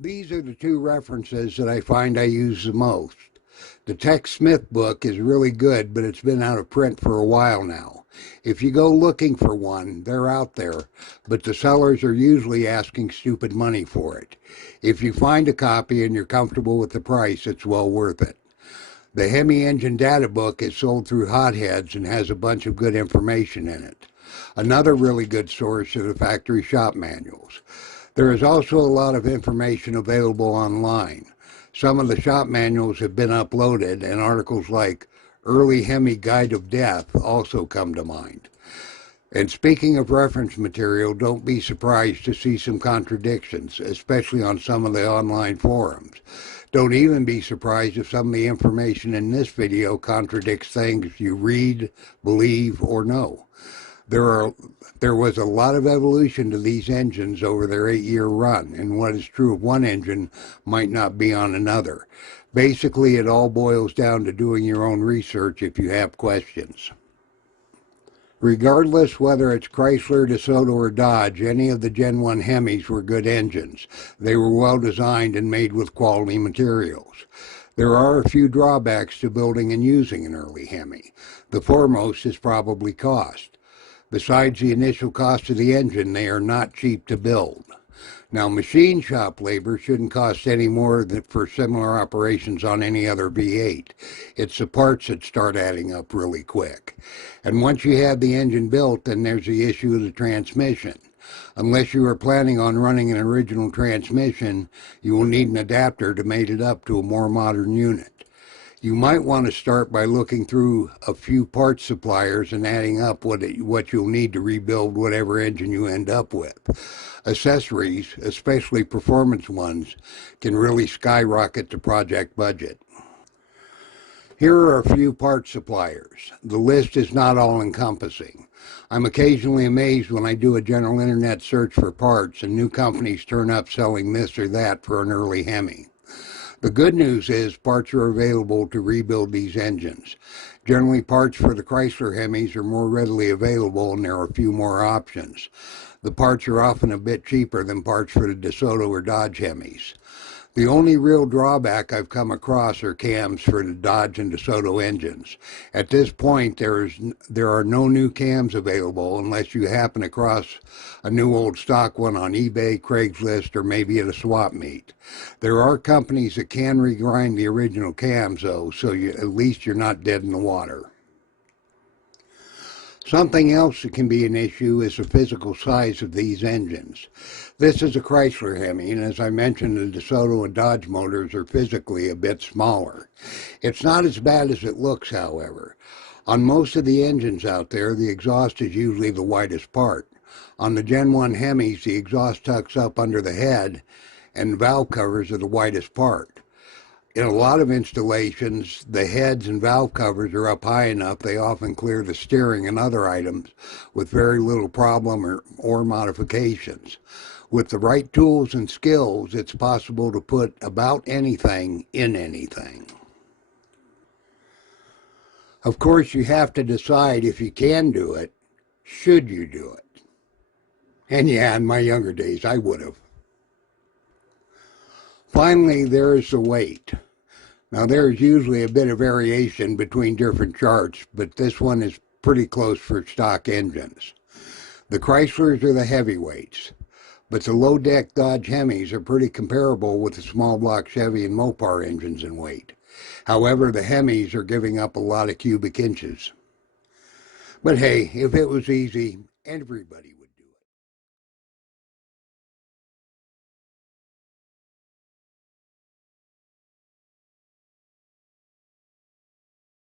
These are the two references that I find I use the most. The Tex Smith book is really good, but it's been out of print for a while now. If you go looking for one, they're out there, but the sellers are usually asking stupid money for it. If you find a copy and you're comfortable with the price, it's well worth it. The HEMI engine data book is sold through Hotheads and has a bunch of good information in it. Another really good source are the factory shop manuals. There is also a lot of information available online. Some of the shop manuals have been uploaded, and articles like Early HEMI Guide of Death also come to mind. And speaking of reference material, don't be surprised to see some contradictions, especially on some of the online forums. Don't even be surprised if some of the information in this video contradicts things you read, believe, or know. There was a lot of evolution to these engines over their 8-year run, and what is true of one engine might not be on another. Basically, it all boils down to doing your own research if you have questions. Regardless whether it's Chrysler, DeSoto, or Dodge, any of the Gen 1 HEMIs were good engines. They were well designed and made with quality materials. There are a few drawbacks to building and using an early HEMI. The foremost is probably cost. Besides the initial cost of the engine, they are not cheap to build. Now, machine shop labor shouldn't cost any more than for similar operations on any other V8. It's the parts that start adding up really quick. And once you have the engine built, then there's the issue of the transmission. Unless you are planning on running an original transmission, you will need an adapter to mate it up to a more modern unit. You might want to start by looking through a few parts suppliers and adding up what you'll need to rebuild whatever engine you end up with. Accessories, especially performance ones, can really skyrocket the project budget. Here are a few parts suppliers. The list is not all-encompassing. I'm occasionally amazed when I do a general internet search for parts and new companies turn up selling this or that for an early HEMI. The good news is parts are available to rebuild these engines. Generally, parts for the Chrysler HEMIs are more readily available and there are a few more options. The parts are often a bit cheaper than parts for the DeSoto or Dodge HEMIs. The only real drawback I've come across are cams for the Dodge and DeSoto engines. At this point, there are no new cams available unless you happen across a new old stock one on eBay, Craigslist, or maybe at a swap meet. There are companies that can regrind the original cams, though, so at least you're not dead in the water. Something else that can be an issue is the physical size of these engines. This is a Chrysler HEMI, and as I mentioned, the DeSoto and Dodge motors are physically a bit smaller. It's not as bad as it looks, however. On most of the engines out there, the exhaust is usually the widest part. On the Gen 1 HEMIs, the exhaust tucks up under the head, and valve covers are the widest part. In a lot of installations, the heads and valve covers are up high enough they often clear the steering and other items with very little problem or modifications. With the right tools and skills, it's possible to put about anything in anything. Of course, you have to decide if you can do it, should you do it? And yeah, in my younger days, I would have. Finally, there is the weight. Now, there's usually a bit of variation between different charts, but this one is pretty close for stock engines. The Chryslers are the heavyweights, but the low-deck Dodge HEMIs are pretty comparable with the small block Chevy and Mopar engines in weight. However, the HEMIs are giving up a lot of cubic inches. But hey, if it was easy, everybody